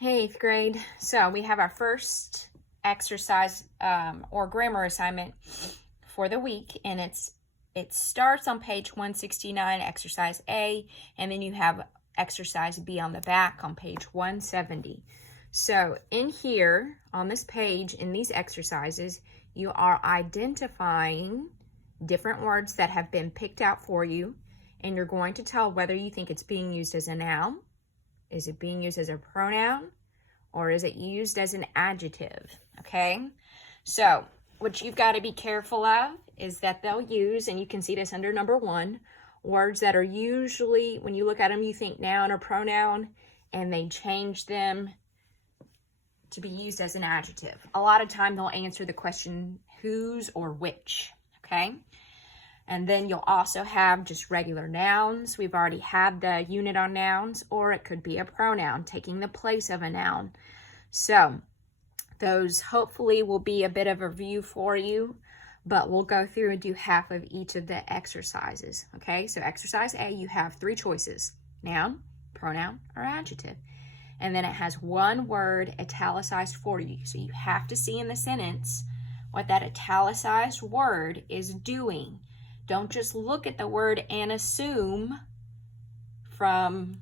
Hey, 8th grade. So we have our first exercise or grammar assignment for the week, and it starts on page 169, exercise A, and then you have exercise B on the back on page 170. So in here, on this page, in these exercises, you are identifying different words that have been picked out for you, and you're going to tell whether you think it's being used as a noun. Is it being used as a pronoun, or is it used as an adjective? Okay, so what you've got to be careful of is that they'll use, and you can see this under number 1, words that are usually, when you look at them, you think noun or pronoun, and they change them to be used as an adjective. A lot of time they'll answer the question whose or which, okay? And then you'll also have just regular nouns. We've already had the unit on nouns, or it could be a pronoun taking the place of a noun. So those hopefully will be a bit of a review for you, but we'll go through and do half of each of the exercises, okay? So exercise A, you have 3 choices: noun, pronoun, or adjective. And then it has one word italicized for you. So you have to see in the sentence what that italicized word is doing. Don't just look at the word and assume from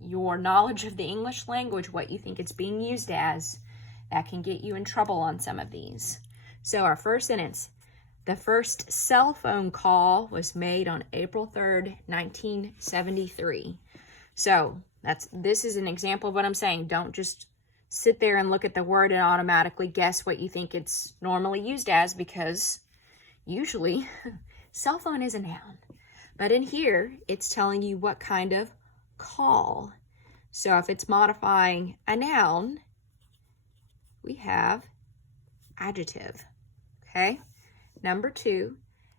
your knowledge of the English language what you think it's being used as. That can get you in trouble on some of these. So our first sentence: the first cell phone call was made on April 3rd, 1973. So this is an example of what I'm saying. Don't just sit there and look at the word and automatically guess what you think it's normally used as, because usually cell phone is a noun. But in here, it's telling you what kind of call. So if it's modifying a noun, we have adjective, okay? Number 2,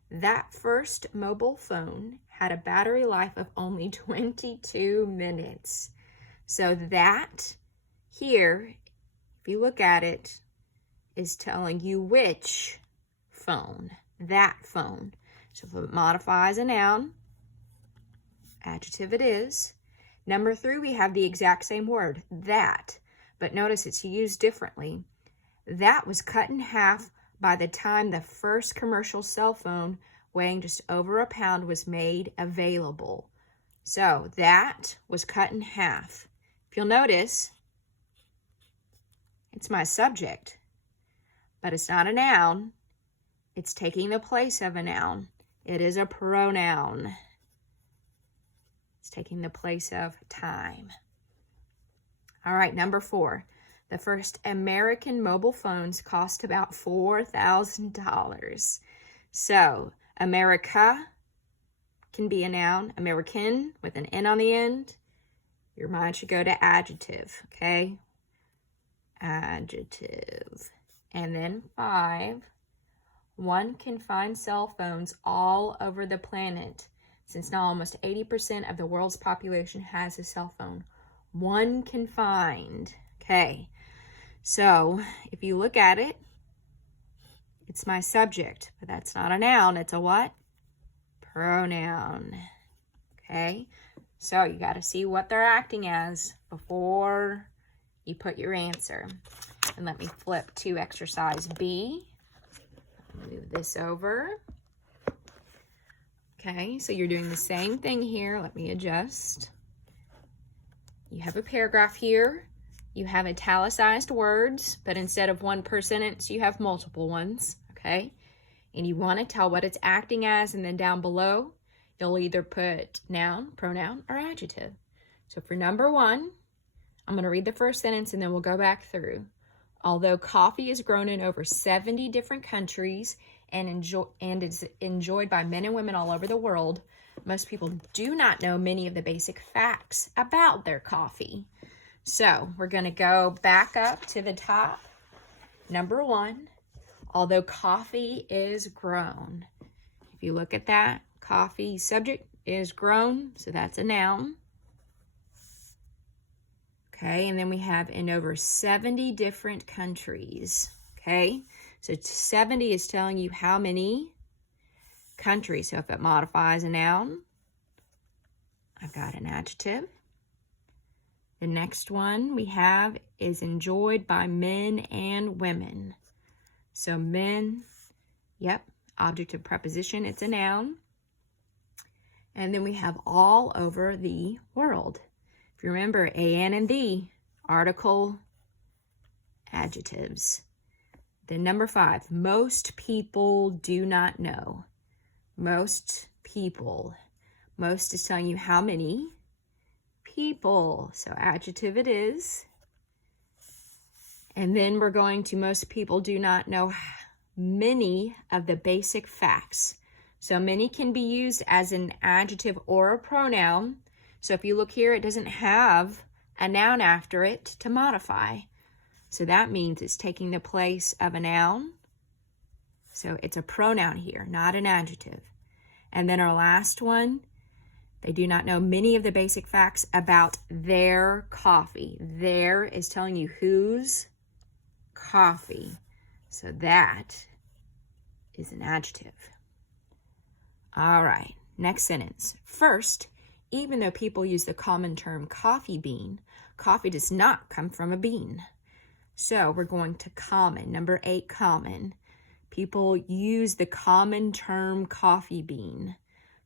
that first mobile phone had a battery life of only 22 minutes. So that here, if you look at it, is telling you which phone, that phone. So if it modifies a noun, adjective it is. Number 3, we have the exact same word, that, but notice it's used differently. That was cut in half by the time the first commercial cell phone weighing just over a pound was made available. So that was cut in half. If you'll notice, it's my subject, but it's not a noun. It's taking the place of a noun. It is a pronoun. It's taking the place of time. All right, number 4. The first American mobile phones cost about $4,000. So America can be a noun. American with an N on the end. Your mind should go to adjective, okay? Adjective. And then 5. One can find cell phones all over the planet, since now almost 80% of the world's population has a cell phone. One can find. Okay, so if you look at it, it's my subject, but that's not a noun. It's a what? Pronoun. Okay, so you got to see what they're acting as before you put your answer. And let me flip to exercise B. Move this over. Okay, so you're doing the same thing here. Let me adjust. You have a paragraph here. You have italicized words, but instead of one per sentence, you have multiple ones, okay? And you want to tell what it's acting as, and then down below, you'll either put noun, pronoun, or adjective. So for number 1, I'm going to read the first sentence, and then we'll go back through. Although coffee is grown in over 70 different countries and is enjoyed by men and women all over the world, most people do not know many of the basic facts about their coffee. So we're going to go back up to the top. Number 1, although coffee is grown. If you look at that, coffee subject is grown, so that's a noun. Okay, and then we have in over 70 different countries. Okay, so 70 is telling you how many countries. So if it modifies a noun, I've got an adjective. The next one we have is enjoyed by men and women. So men, yep, object of preposition, it's a noun. And then we have all over the world. If you remember, an and the, article, adjectives. Then number 5, most people do not know. Most people. Most is telling you how many people. So adjective it is. And then we're going to most people do not know many of the basic facts. So many can be used as an adjective or a pronoun. So if you look here, it doesn't have a noun after it to modify. So that means it's taking the place of a noun. So it's a pronoun here, not an adjective. And then our last one, they do not know many of the basic facts about their coffee. Their is telling you whose coffee. So that is an adjective. All right, next sentence. First, even though people use the common term coffee bean, coffee does not come from a bean. So we're going to common. Number 8, common. People use the common term coffee bean.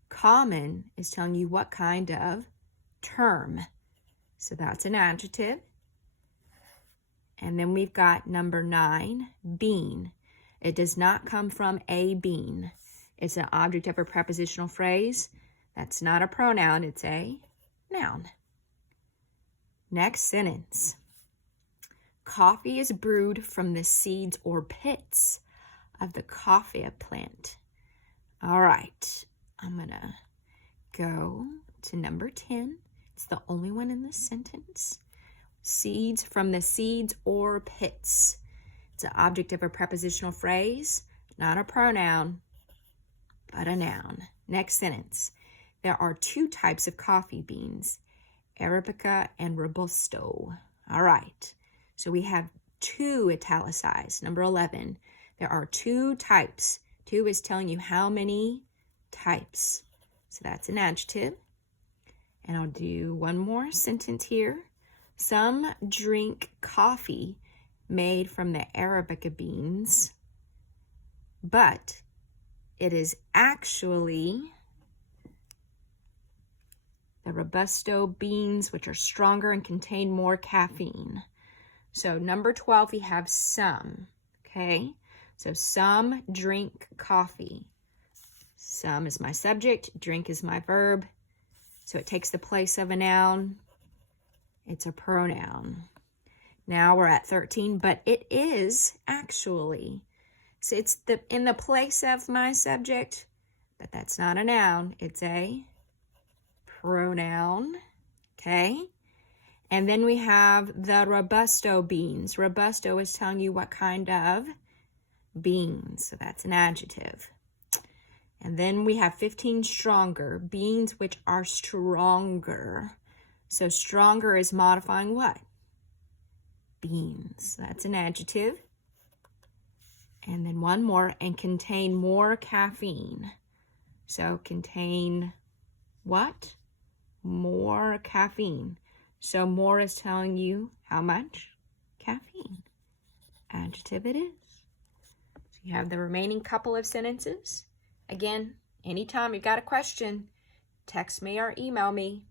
Common is telling you what kind of term. So that's an adjective. And then we've got number 9, bean. It does not come from a bean. It's an object of a prepositional phrase. That's not a pronoun, it's a noun. Next sentence. Coffee is brewed from the seeds or pits of the coffea plant. All right, I'm gonna go to number 10. It's the only one in this sentence. Seeds, from the seeds or pits. It's an object of a prepositional phrase, not a pronoun, but a noun. Next sentence. There are 2 types of coffee beans, Arabica and Robusto. All right, so we have 2 italicized. Number 11, there are 2 types. 2 is telling you how many types. So that's an adjective. And I'll do one more sentence here. Some drink coffee made from the Arabica beans, but it is actually the Robusto beans, which are stronger and contain more caffeine. So number 12, we have some, okay? So some drink coffee. Some is my subject, drink is my verb. So it takes the place of a noun. It's a pronoun. Now we're at 13, but it is actually. So it's in the place of my subject, but that's not a noun. It's a pronoun, okay? And then we have the Robusto beans. Robusto is telling you what kind of beans. So that's an adjective. And then we have 15, stronger. Beans which are stronger. So stronger is modifying what? Beans. That's an adjective. And then one more, and contain more caffeine. So contain what? More caffeine. So more is telling you how much? Caffeine. Adjective it is. So you have the remaining couple of sentences. Again, anytime you've got a question, text me or email me.